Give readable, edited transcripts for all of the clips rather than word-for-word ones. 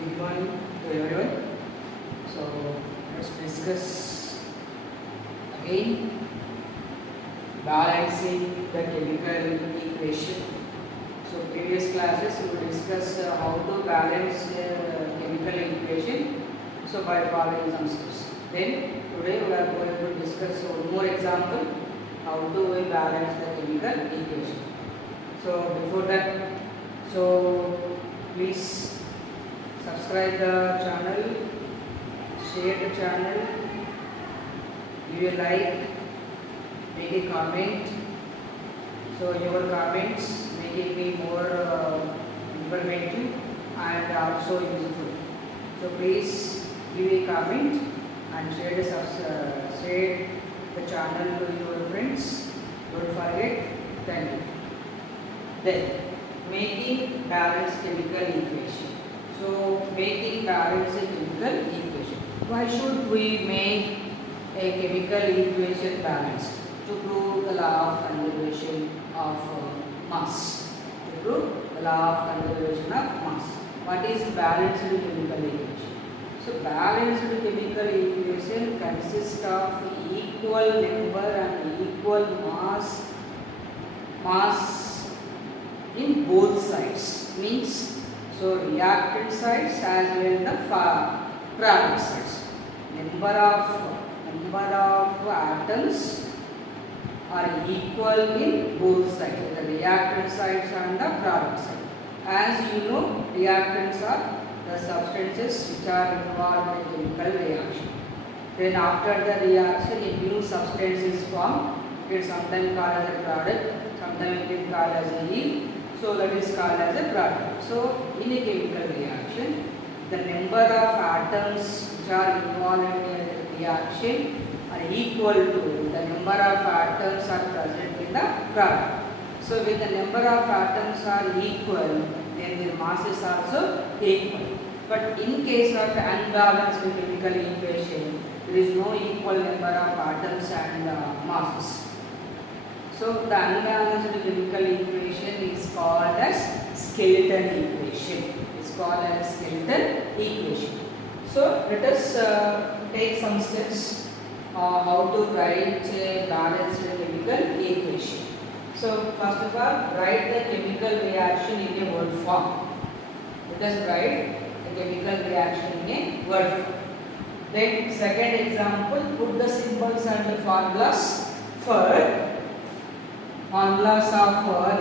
good morning to everyone. So let's discuss again balancing the chemical equation. So previous classes we discussed how to balance chemical equation. So by following some steps. Then today we are going to discuss one more example how to we balance the chemical equation. So before that, so please subscribe the channel, share the channel, give a like, make a comment. So your comments making me more informative and also useful. So please give a comment and share the channel to your friends. Don't forget. Thank you. Then making balanced chemical equation. So making balanced chemical equation. Why should we make a chemical equation balanced? To prove the law of conservation of mass. To prove the law of conservation of mass. What is balanced chemical equation? So balanced chemical equation consists of equal number and equal mass in both sides. Means so reactant sides as well the product sides. Number of atoms are equal in both sides, the reactant sides and the product side. As you know, reactants are the substances which are involved in a chemical reaction. Then after the reaction, a new substance is formed. It is sometimes called as a product, sometimes it is called as a yield. So that is called as a product. So in a chemical reaction, the number of atoms which are involved in a reaction are equal to the number of atoms are present in the product. So when the number of atoms are equal, then their mass is also equal. But in case of unbalanced chemical equation, there is no equal number of atoms and masses. So the unbalanced chemical equation is called as skeleton equation. It's called as skeleton equation. So let us take some steps how to write a balanced chemical equation. So first of all, write the chemical reaction in a word form. Let us write the chemical reaction in a word form. Then second example, put the symbols and the formulas for of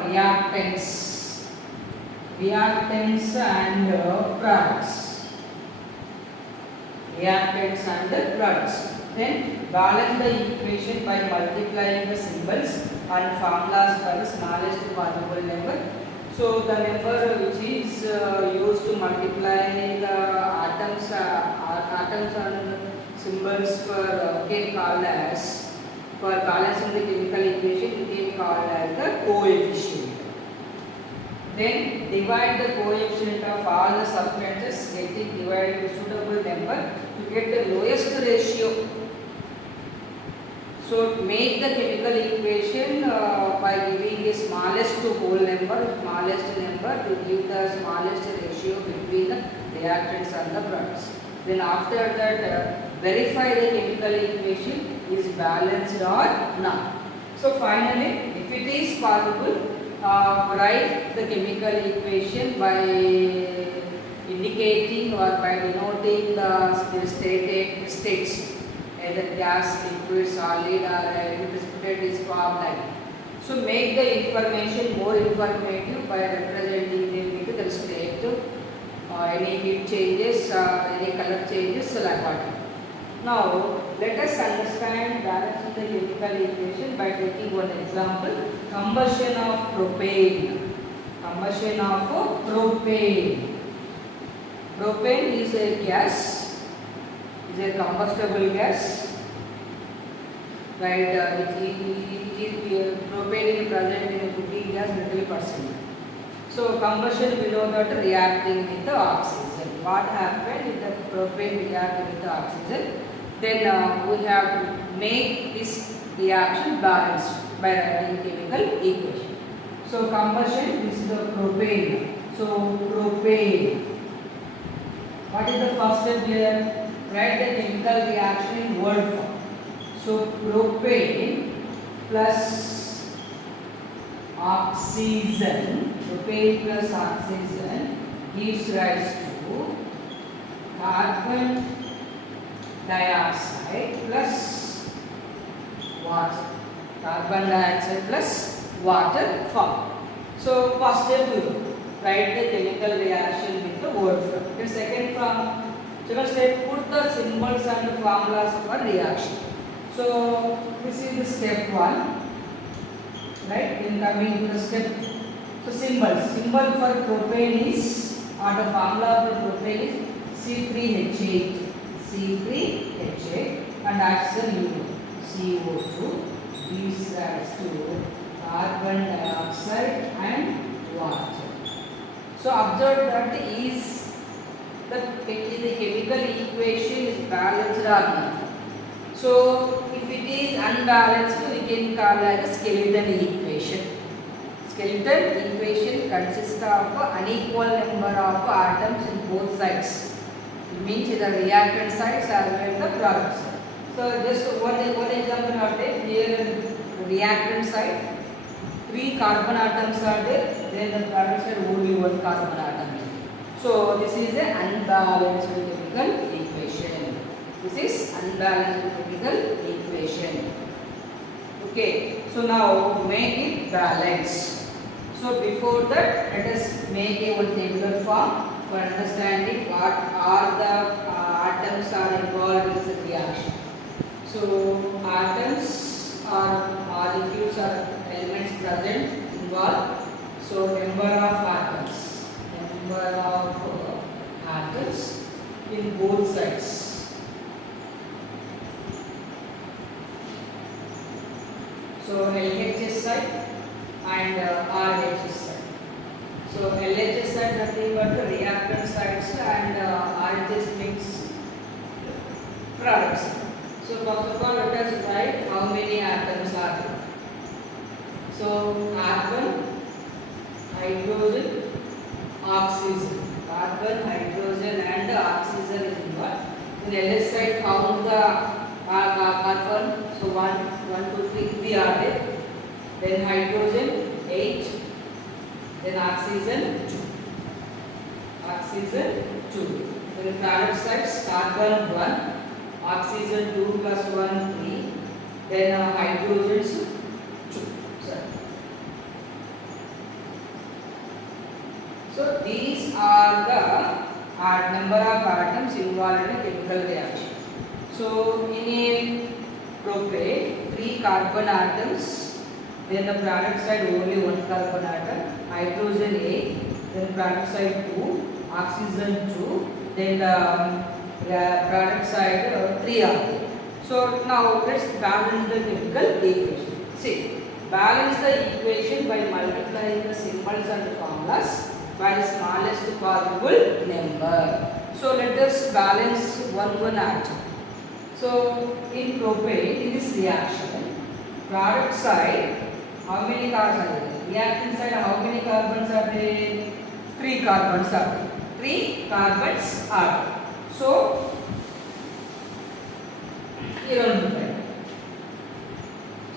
reactants and products. Reactants and products. Then balance the equation by multiplying the symbols and formulas by the smallest possible number. So the number which is used to multiply the atoms and symbols for can called as for balancing the chemical equation we can call as the coefficient. Then divide the coefficient of all the substances getting divided into suitable number to get the lowest ratio. So make the chemical equation by giving the smallest whole number, to give the smallest ratio between the reactants and the products. Then after that verify the chemical equation is balanced or not. So finally, if it is possible, write the chemical equation by indicating or by denoting the stated states, either gas, liquid, solid or precipitate is formed like. So make the information more informative by representing them with the state, any heat changes, any color changes, like that. Now let us understand balancing the chemical equation by taking one example, combustion of propane. Combustion of propane. Propane is a gas, is a combustible gas, right? Propane is present in a cooking gas 30%. So combustion below that reacting with the oxygen. What happened if the propane react with the oxygen? Then we have to make this reaction balanced by writing chemical equation. So combustion, this is the propane. So propane What is the first step here? Write the chemical reaction in word form. So propane plus oxygen, propane plus oxygen gives rise to carbon dioxide plus water. Carbon dioxide plus water form. So first step you write the chemical reaction with the word form. The second step, put the symbols and the formulas of a reaction. So this is the step 1, right? Then coming to the step 2. So symbol for propane is, or the formula for propane is C3H8, and oxygen CO2 gives rise to carbon dioxide and water. So observe that the chemical equation is balanced or not. So if it is unbalanced, we can call it a skeleton equation. Skeleton equation consists of unequal number of atoms in both sides. It means the reactant sides as well as the product side. So just one example I take here. Reactant side, 3 carbon atoms are there, then the product side only 1 carbon atom. So this is an unbalanced chemical equation. This is unbalanced chemical equation. Okay, so now make it balanced. So before that, let us make a tabular form for understanding what are the atoms are involved in this reaction. So atoms are molecules or elements present involved. So number of atoms in both sides. So LHS side and RHS side. So LHS side nothing but the reactant sides and RHS means products. So first of all, let us write how many atoms are there. So carbon, hydrogen, oxygen. Carbon, hydrogen and oxygen is involved. In LS side count the carbon. So 1, 2, 3 are there. Then hydrogen 8. Then oxygen 2. Oxygen 2. Then product sides carbon 1. Oxygen 2 plus 1 3, then hydrogen 2. So these are the number of atoms involved in a chemical reaction. So in a propane, 3 carbon atoms, then the product side only 1 carbon atom, hydrogen 8, then product side 2, oxygen 2, then product side 3 are there. So now let's balance the chemical equation. See, balance the equation by multiplying the symbols and the formulas by the smallest possible number. So let us balance one atom. So in propane, in this reaction, product side, how many carbons are there? Reactant side, how many carbons are there? 3 carbons are there. 3 carbons are there. So, here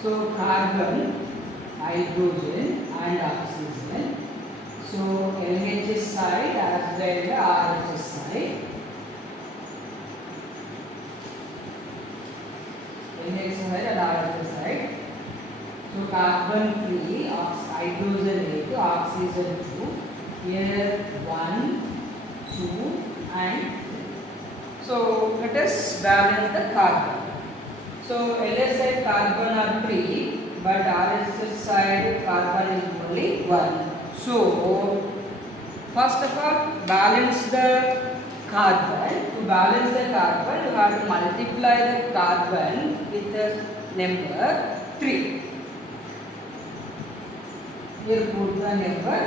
so carbon, hydrogen and oxygen. So LHS side as well as RHS side. LHS side and RHS side. So carbon 3, hydrogen 8, oxygen 2. Here 1, 2 and 3. So let us balance the carbon. So LS side carbon are 3, but RHS side carbon is only 1. So first of all, balance the carbon. To balance the carbon, you have to multiply the carbon with the number 3. Here put the number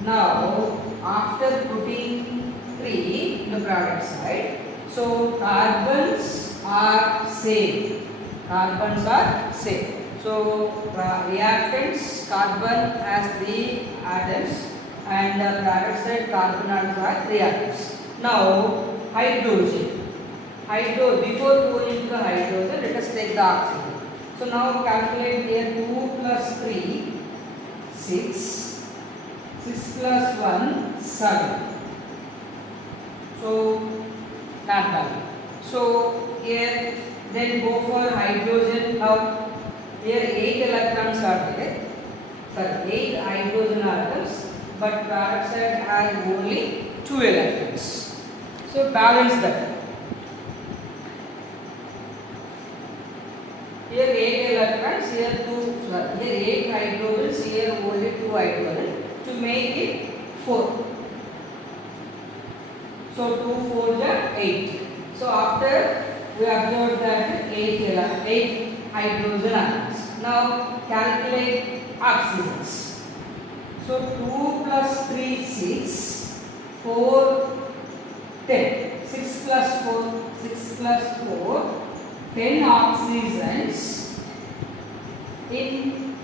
3. Now after putting 3 in the product side, so carbons are same. Carbons are same. So reactants, carbon has 3 atoms and the product side carbon atoms are reactants. Now hydrogen. Before going to the hydrogen, let us take the oxygen. So now calculate here 2 plus 3, 6. 6 plus 1, 7. So not bad. So here then go for hydrogen. Now here 8 electrons are there. Sorry, 8 hydrogen atoms, but product side has only 2 electrons. So balance that. Here 8 electrons, here 2. Sorry, here 8 hydrogens, here only 2 hydrogen to make it 4. So 2 4 are 8. So after we observe that 8 hydrogen atoms. Now calculate oxygens. So 2 plus 3 6, 4 10. 6 plus 4 10 oxygens in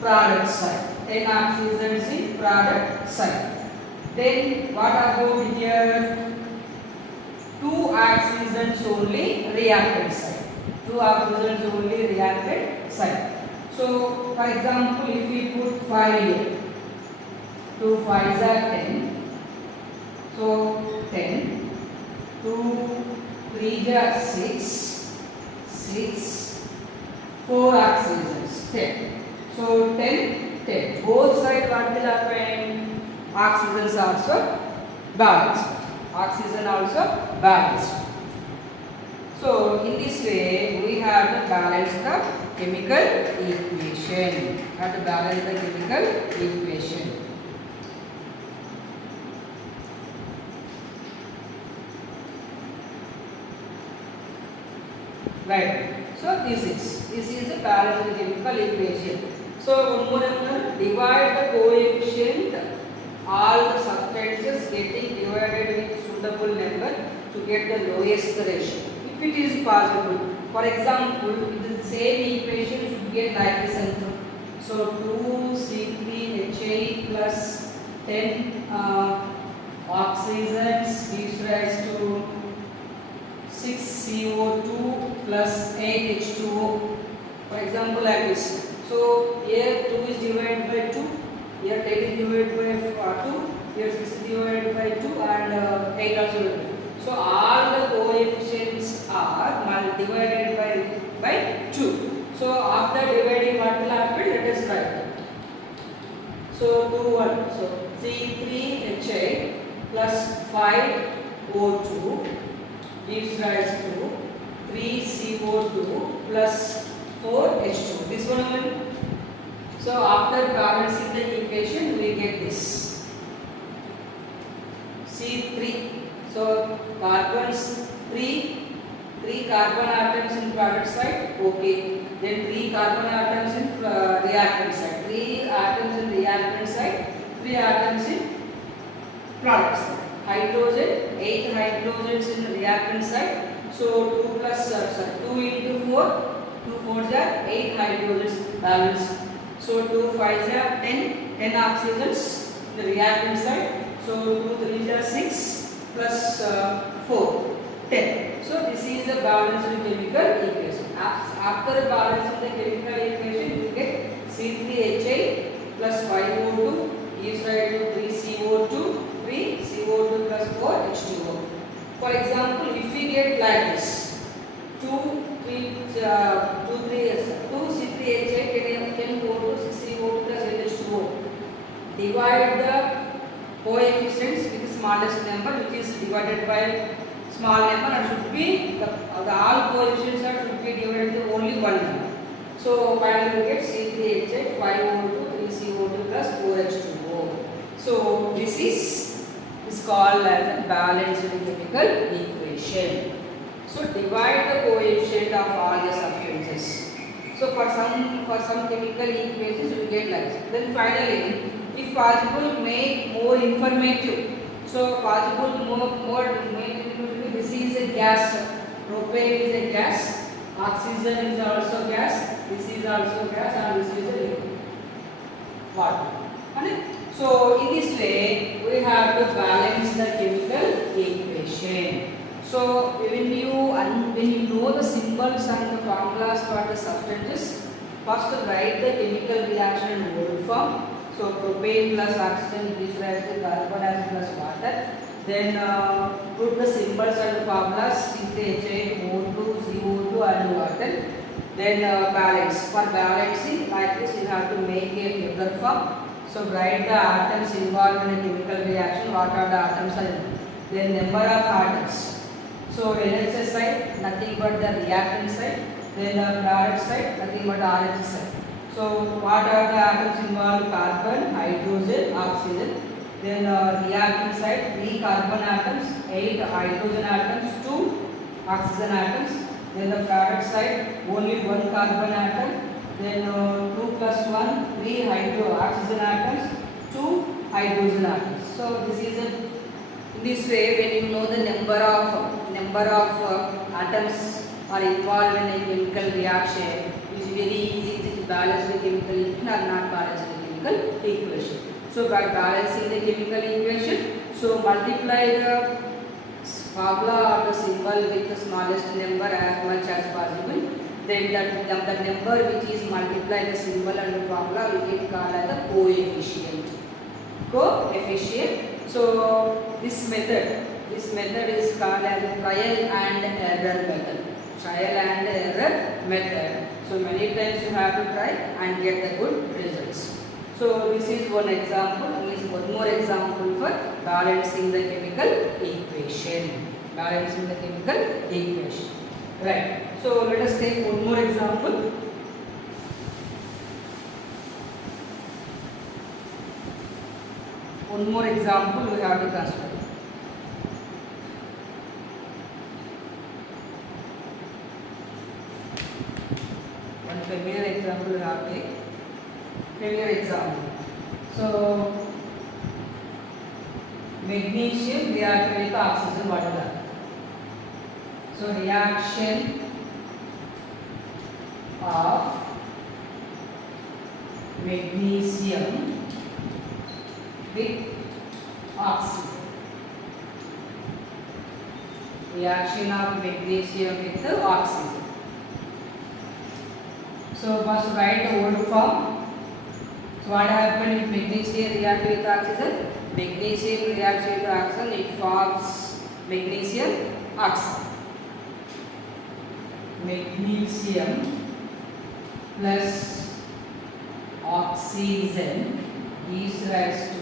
product side. 10 oxygens in product side. Then what about here? 2 oxygens only reactant side. 2 oxygens only reactant side. So for example, if we put 5 here, 2 5s are 10. So 10. 2 3s are 6. 4 oxygens 10. So 10 10. Both sides what will happen? Oxygens also balanced. Oxygen also balanced. So in this way we have to balance the chemical equation. Have to balance the chemical equation. Right. So this is the balanced chemical equation. So one more divide the coefficient all the substances getting divided with suitable number to get the lowest ratio. If it is possible, for example, with the same equation should get like this. So 2C3H8 plus 10 oxygens gives rise to 6CO2 plus 8H2O. For example, like this. So here 2 is divided by 2, here 10 is divided by 2, here 6 is divided by 2, and 8 also divided. So all the coefficients are divided by 2. So after dividing, what will happen? Let us write. So 2 1. So C3H8 plus 5O2 gives rise to 3CO2 plus 4H2. This one only. So after balancing the equation, we get this C3. So carbons 3 carbon atoms in product side. Okay. Then 3 carbon atoms in reactant side. 3 atoms in reactant side. 3 atoms in product side. Hydrogen, 8 hydrogens in reactant side. So 2 plus 2 into 4, 2 4s are 8 hydrogens balanced. So 2 5s are 10 oxygens in the reactant side. So 2 3s are 6 plus 4 10. So this is the balanced chemical equation. After balancing the chemical equation, you get C3H8 plus 5O2 gives rise to 3CO2 plus 4H2O. For example, if we get like this 2C3H8 can go to 6CO2 plus H2O. Divide the coefficients with the smallest number, which is divided by small number, and should be the all coefficients should be divided to only one number. So finally we get C3H8 5O2 3CO2 plus 4H2O. So this is called as a balanced chemical equation. So divide the coefficient of all the substances. So for some chemical equations we get like this. Then finally, if possible, make more informative. So possible more informative. This is a gas. Propane is a gas. Oxygen is also gas. This is also gas, and this is a liquid water. So So in this way, we have to balance the chemical equation. So when you know the symbols and the formulas for the substances, first write the chemical reaction in word form. So propane plus oxygen gives rise to carbon dioxide plus water. Then put the symbols and the formulas simply H8, O2, CO2 and water. Then balance. For balancing, like this, you have to make a figure form. So write the atoms involved in a chemical reaction. What are the atoms? Then number of atoms. So LHS side, nothing but the reactant side. Then the product side, nothing but RH side. So what are the atoms involved? Carbon, hydrogen, oxygen. Then reactant side, 3 carbon atoms, 8 hydrogen atoms, 2 oxygen atoms. Then the product side, only 1 carbon atom. Then 2 plus 1, 3 oxygen atoms, 2 hydrogen atoms. So this is in this way, when you know the number of atoms are involved in a chemical reaction, it is very easy to balance the chemical equation or not balance the chemical equation. So by balancing the chemical equation, so multiply the formula or the symbol with the smallest number as much as possible. Then the number which is multiplied the symbol and the formula we can call as the coefficient. So this method is called as a trial and error method. Trial and error method. So many times you have to try and get the good results. So this is one example. This is one more example for balancing the chemical equation. Balancing the chemical equation. Right. So let us take one more example. One more example we have to consider. One familiar example we have to take. Familiar example. So magnesium react with oxygen, what is that? So reaction of magnesium with oxygen. Reaction of magnesium with the oxygen. So first write the word form. So what happens if magnesium reacts with oxygen? Magnesium reacts with oxygen, it forms magnesium oxide. Magnesium plus oxygen gives rise to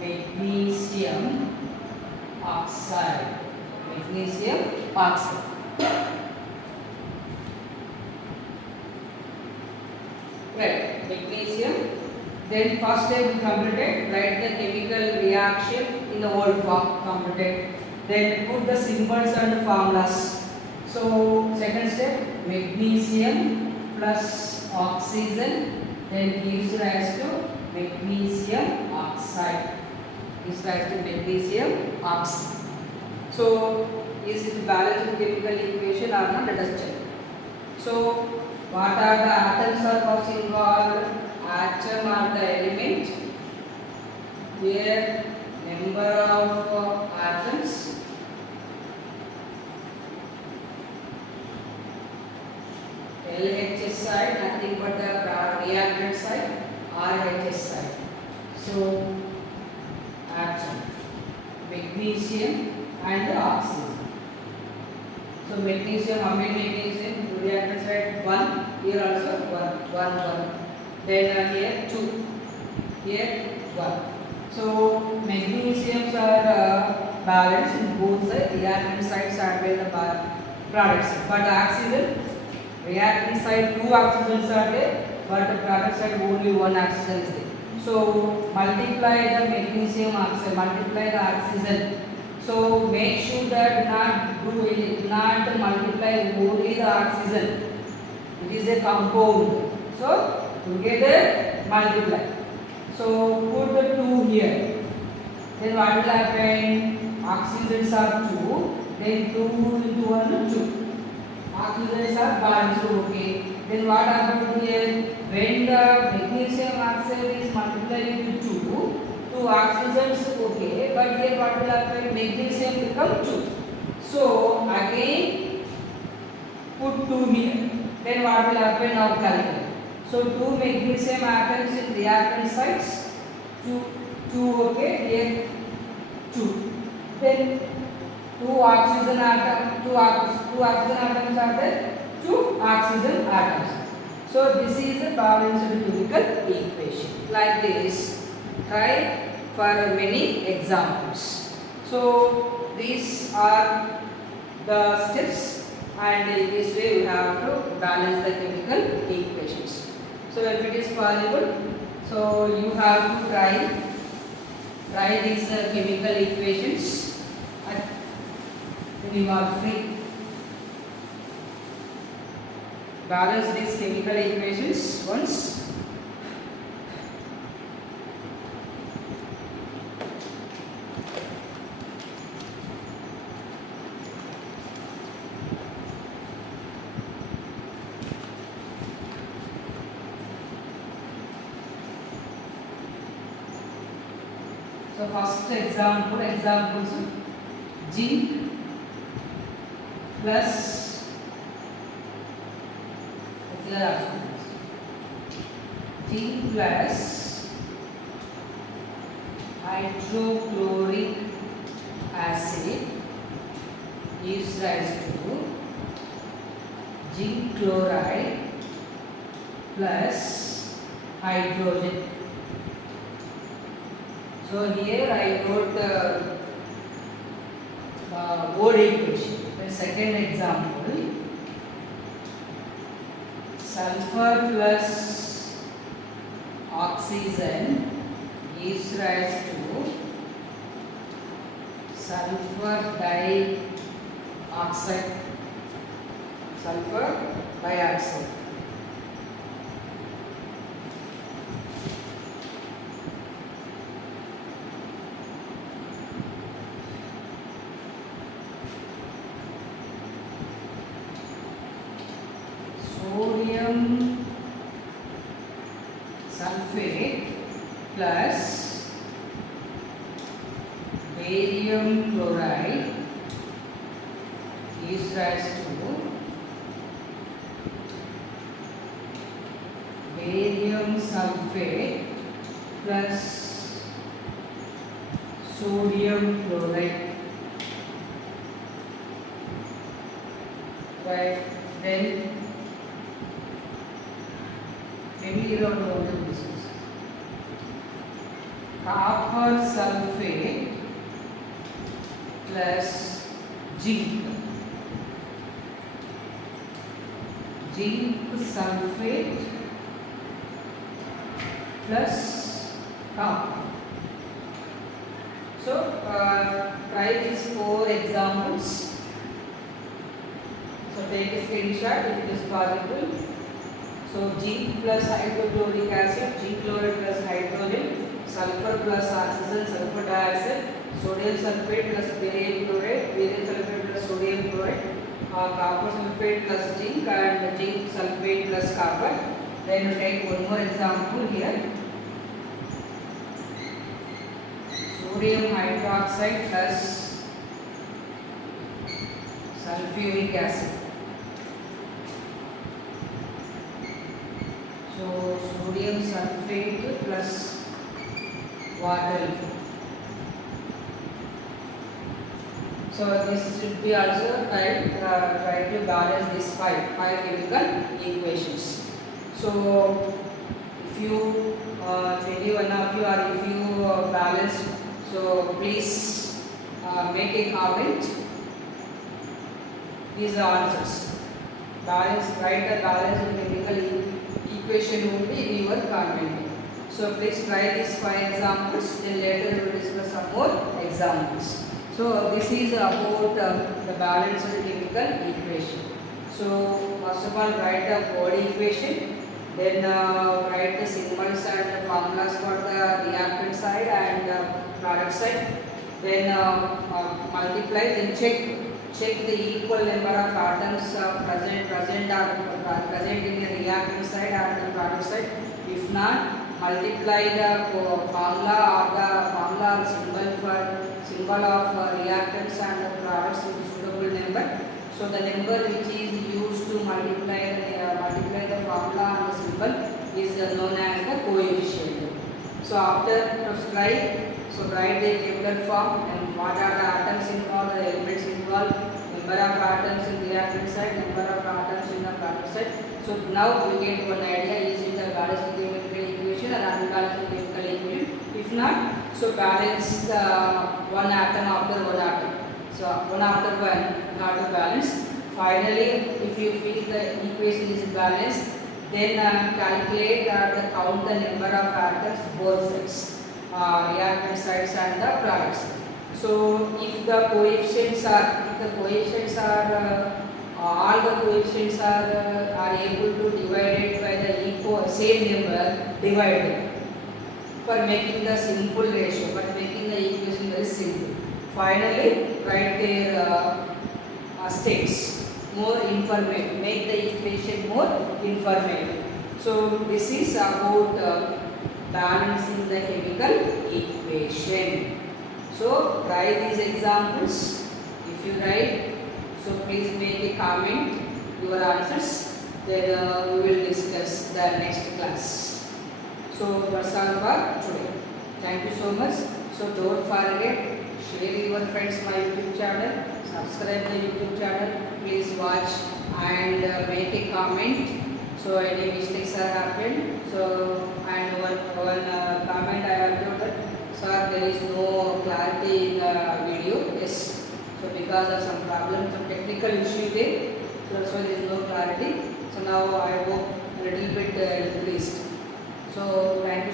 magnesium oxide. Magnesium oxide. Right, magnesium. Then first step we completed, write the chemical reaction in the word form, completed. Then put the symbols and the formulas. So second step, magnesium plus oxygen then gives rise to magnesium oxide. Gives rise to magnesium oxide. So is it balanced chemical equation or not? Let us check. So what are the atoms are first involved? Atom are the element. Here number of atoms. LHS side, nothing but the reactant side, RHS side. So atom, magnesium and oxygen. So magnesium, how many magnesium? Reactant side 1, here also 1. Then here 2, here 1. So magnesiums are balanced in both sides, reactant sides are where the product side. But oxygen, reactant side 2 oxygens are there, but the product side only 1 oxygen is there. So multiply the magnesium oxide, multiply the oxygen. So make sure that not multiply only the oxygen. It is a compound. So together multiply. So put the 2 here. Then what will happen? Oxygens are 2. Then 2 into 1 2. Oxygens are balanced. Okay. Then what happens here? When the magnesium oxide is multiplied into 2, two oxygens, okay, but here what will happen? Magnesium become 2. So again put 2 here. Then what will happen? Now calculate. So 2 magnesium atoms in reactant sites. 2 okay, here 2. Then 2 oxygen atom, 2 oxygen atoms are there, 2 oxygen atoms. So this is the balanced chemical equation. Like this, try for many examples. So these are the steps, and in this way we have to balance the chemical equations. So if it is possible, so you have to try these chemical equations when you are free. Balance these chemical equations once. So first examples, zinc plus zinc plus hydrochloric acid gives rise to zinc chloride plus hydrogen. So here I wrote the board equation. The second example, sulfur plus oxygen gives rise to sulfur dioxide. Sulfur dioxide. Sodium sulfate plus barium chloride gives rise to barium sulfate plus sodium chloride. Right, then copper sulfate plus zinc. Zinc sulfate plus copper. So try these 4 examples. So take a screenshot if it is possible. So zinc plus hydrochloric acid, zinc chloride plus hydrogen, sulfur plus oxygen, sulfur dioxide, sodium sulfate plus barium chloride, barium sulfate plus sodium chloride, copper sulfate plus zinc, and zinc sulfate plus copper. Then we take one more example here. Sodium hydroxide plus sulfuric acid. So sodium sulfate plus water. So this should be also try to balance these five chemical equations. So if you any one of you, or if you balance, so please make a comment. These are answers. Write the balance chemical equation only in your comment. So please try these 5 examples. Then later we will discuss some more examples. So this is about the balanced chemical equation. So first of all, write the body equation. Then write the symbols and the formulas for the reactant side and product side. Then multiply. Then check the equal number of atoms present in the reactant side and the product side. If not, multiply the formula or the formula or symbol of reactants and the products with suitable number. So the number which is used to multiply the formula and the symbol is known as the coefficient. So after subscribe, so write the tabular form and what are the atoms involved, the elements involved, number of atoms in reactant side, number of atoms in the product side. So now we get one idea, is it a balanced chemical equation or unbalanced chemical equation? If not, so balance one atom after one atom. So one after one, not to balance. Finally, if you feel the equation is balanced, then calculate the count the number of atoms both sides, reactant sides and the product side. So if the coefficients are all the coefficients are able to divide it by the same number divided for making the simple ratio, for making the equation very simple. Finally, write their states more informative, make the equation more informative. So this is about balancing the chemical equation. So try these examples. If you write, so please make a comment your answers. Then we will discuss the next class. So that's all for today. Thank you so much. So don't forget, share your friends my YouTube channel, subscribe the YouTube channel. Please watch and make a comment. So any mistakes are happened. So and one comment I have told that, sir, there is no clarity in the video. Yes. So because of some problem, some technical issue there, so there is no clarity. So now I hope a little bit increased. So thank